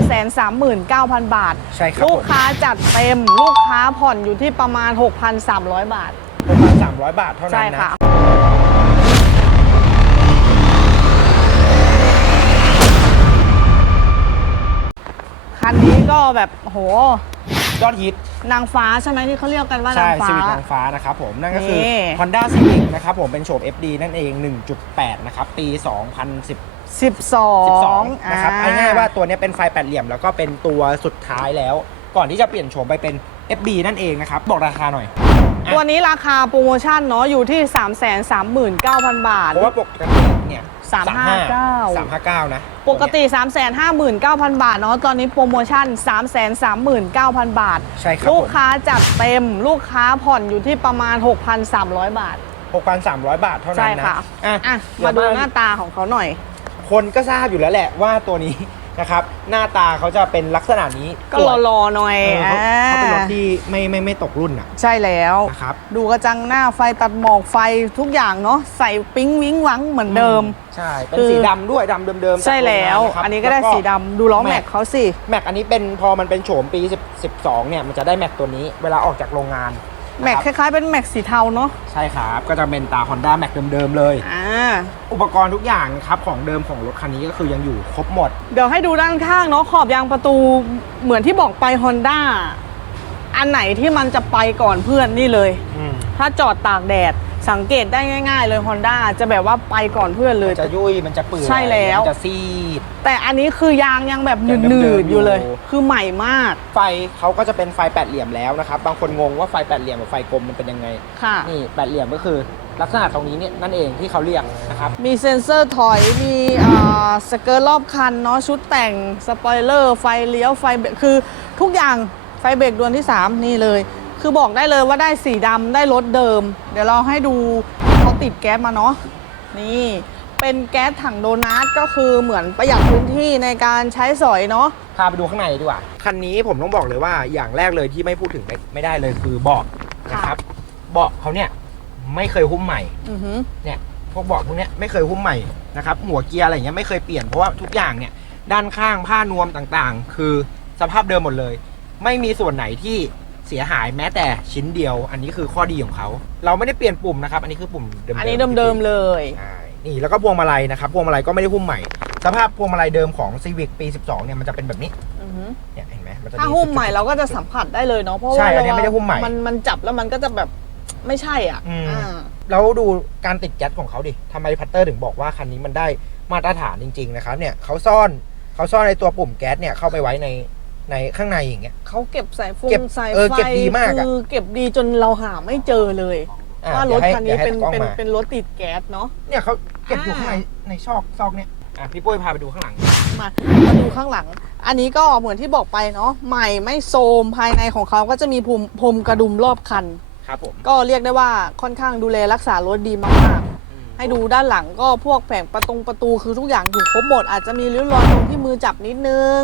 339,000 บาท ใช่ครับลูกค้าจัดเต็มลูกค้าผ่อนอยู่ที่ประมาณ 6,300 บาทประมาณ300 บาทเท่านั้ใช่นนะค่ะคันนี้ก็แบบโห ยอดฮิต นางฟ้าใช่ไหมที่เขาเรียกกันว่าใช่นางฟ้าซีวิกนางฟ้านะครับผม นั่นก็คือ นี่ Honda Civic นะครับผมเป็นโฉม FD นั่นเอง 1.8 นะครับ ปี 2010 12 12นะครับอ่เอาง่ายๆว่าตัวเนี้ยเป็นไฟแปดเหลี่ยม แล้วก็เป็นตัวสุดท้ายแล้ว ก่อนที่จะเปลี่ยนโฉมไปเป็น FB นั่นเองนะครับ บอกราคาหน่อย ตัวนี้ราคาโปรโมชั่นเนาะอยู่ที่ 339,000 บาท เพราะว่าปกติเนี่ย 359 359 นะ ปกติ 359,000 บาทเนาะ ตอนนี้โปรโมชั่น 339,000 บาท ใช่ครับลูกผม ค้าจัดเต็ม ลูกค้าผ่อนอยู่ที่ประมาณ 6,300 บาท 6,300 บาทเท่านั้ใช่นนะค่ะอะอะ เดี๋มายวดูบ้หน้าตาของเขาหน่อย คนก็ทราบอยู่แล้วแหละว่าตัวนี้ นะครับหน้าตาเขาจะเป็นลักษณะนี้ก็รอๆหน่อยเออเขาอ่าเขาเป็นรถที่ไม่ไม่ไม่ตกรุ่นอะใช่แล้ว นะครับดูกระจังหน้าไฟตัดหมอกไฟทุกอย่างเนาะใส่ปิ๊งวิ้งหวังเหมือนเดิม ใช่เป็นคือ สีดำด้วยดำเดิมๆใช่แล้วจากโรงงาะครับอันนี้ก็ได้แล้วสีดำดูล้อแม็กเขาสิ แม็กอันนี้เป็นพอมันเป็นโฉมปี10 12เนี่ยมันจะได้แม็กตัวนี้เวลาออกจากโรงงาน แม็กนะคครับล้ายๆเป็นแม็กสีเทาเนาะใช่ครับ ก็จะเป็นตา Honda แม็กเดิมๆเลย อ่าอุปกรณ์ทุกอย่างนะครับของเดิมของรถคันนี้ก็คือยังอยู่ครบหมด เดี๋ยวให้ดูด้านข้างเนาะขอบยางประตูเหมือนที่บอกไป Honda อันไหนที่มันจะไปก่อนเพื่อนนี่เลย อืม ถ้าจอดตากแดด สังเกตได้ง่ายๆเลย Honda จะแบบว่าไปก่อนเพื่อนเลย มันจะยุ่ยมันจะเปื่อยใช่แล้ว มันจะซีด แต่อันนี้คือยางยังแบบหยังเดินืมดๆๆอยู่เลยอยู่คือใหม่มากไฟเขาก็จะเป็นไฟแปดเหลี่ยมแล้วนะครับ บางคนงงว่าไฟแปดเหลี่ยมกับไฟกลมมันเป็นยังไง ค่ะ นี่แปดเหลี่ยมก็คือ ลักษณะตรงนี้เนี่ยนั่นเองที่เขาเรียกนะครับ มีเซ็นเซอร์ถอย มีอ่าสเกิร์ตรอบคันเนาะชุดแต่ง สปอยเลอร์ ไฟเลี้ยวไฟเบรกคือทุกอย่างไฟเบรกดวงที่ 3 นี่เลย คือบอกได้เลยว่าได้สีดำได้รถเดิม เดี๋ยวเราให้ดูเขาติดแก๊สมาเนาะนี่เป็นแก๊สถังโดนัทก็คือเหมือนประหยัดพื้นที่ในการใช้สอยเนาะพาไปดูข้างในดีกว่า คันนี้ผมต้องบอกเลยว่าอย่างแรกเลยที่ไม่พูดถึงไม่ไม่ได้เลยคือเบาะนะครับเบาะเขาเนี่ยไม่เคยหุ้มใหม่อือหือเนี่ยพวกเบาะพวกเนี้ยไม่เคยหุ้มใหม่นะครับหัวเกียร์อะไรอย่างเงี้ยไม่เคยเปลี่ยนเพราะว่าทุกอย่างเนี่ยด้านข้างผ้านวมต่างๆ คือสภาพเดิมหมดเลย ไม่มีส่วนไหนที่เสียหายแม้แต่ชิ้นเดียว อันนี้คือข้อดีของเขา เราไม่ได้เปลี่ยนปุ่มนะครับ อันนี้คือปุ่มเดิมๆอันนี้เดิมๆเลยใช่นี่แล้วก็พวงมาลัยนะครับพวงมาลัยก็ไม่ได้หุ้มใหม่ สภาพพวงมาลัยเดิมของ Civic ปี 12 เนี่ยมันจะเป็นแบบนี้อือหือเนี่ยเห็นไหมมันจะถ้าหุ้มใหม่เราก็จะสัมผัสได้เลยเนาะเพราะใช่ว่าอันนี้ไม่ได้หุ้มใหม่ มันมันจับแล้วมันก็จะแบบไม่ใช่อะอืม อ่า แล้วดูการติดแก๊สของเขาดิทำไมพัตเตอร์ถึงบอกว่าคันนี้มันได้มาตรฐานจริง ๆ นะครับ เนี่ยเขาซ่อนเขาซ่อนในตัวปุ่มแก๊สเนี่ยเข้าไปไว้ใน ในข้างในอย่างเงี้ย เขาเก็บสายฟงเก็บสายเออไฟเก็บดีมากอะคือเก็บดีจนเราหาไม่เจอเลย อะว่ารถดี๋ยวให้คันนี้ดี๋ยวให้เป็นตากล้องเป็นมา เป็นรถติดแก๊สเนาะ เนี่ยเขาเก็บอยู่อ่าข้างในในซอกซอกเนี่ยอะพี่ปุ้ยพาไปดูข้างหลัง มามาดูข้างหลัง อันนี้ก็เหมือนที่บอกไปเนาะ ใหม่ไม่โทรมภายในของเขาก็จะมีพรมพรมกระดุมรอบคัน ครับผมก็เรียกได้ว่าค่อนข้างดูแลรักษารถดีมากๆให้ดูด้านหลังก็พวกแผงประตงประตูคือทุกอย่างอยู่ครบหมดอาจจะมีริ้วรอยตรงที่มือจับนิดนึง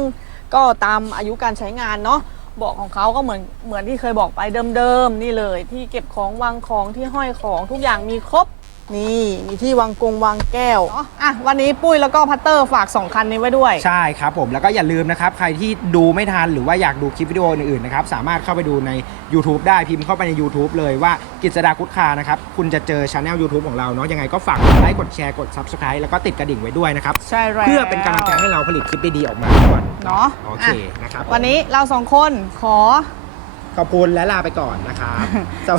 ก็ตามอายุการใช้งานเนาะเบาะของเขาก็เหมือนเหมือนที่เคยบอกไปเดิมๆนี่เลย ที่เก็บของวางของที่ห้อยของทุกอย่างมีครบ นี่มีที่วางกงวางแก้วอ๋ออะวันนี้ปุ้ยแล้วก็พัตเตอร์ฝาก 2 คันนี้ไว้ด้วย ใช่ครับผมแล้วก็อย่าลืมนะครับ ใครที่ดูไม่ทันหรือว่าอยากดูคลิปวิดีโออื่นๆนะครับ สามารถเข้าไปดูใน YouTube ได้พิมพ์เข้าไปใน YouTube เลยว่ากิจดาคุดคานะครับ คุณจะเจอช anel YouTube ของเราเนาะยังไงก็ฝากกดไลค์กดแชร์กด Subscribe แล้วก็ติดกระดิ่งไว้ด้วยนะครับใช่แล้วเพื่อเป็นกำลังใจให้เราผลิตคลิปดีๆออกมาทุกวันเนาะโอเคอะนะครับวันนี้เราสองคนขอขอบคุณและลาไปก่อนนะครับ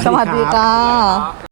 สวัสดีรับค่ะ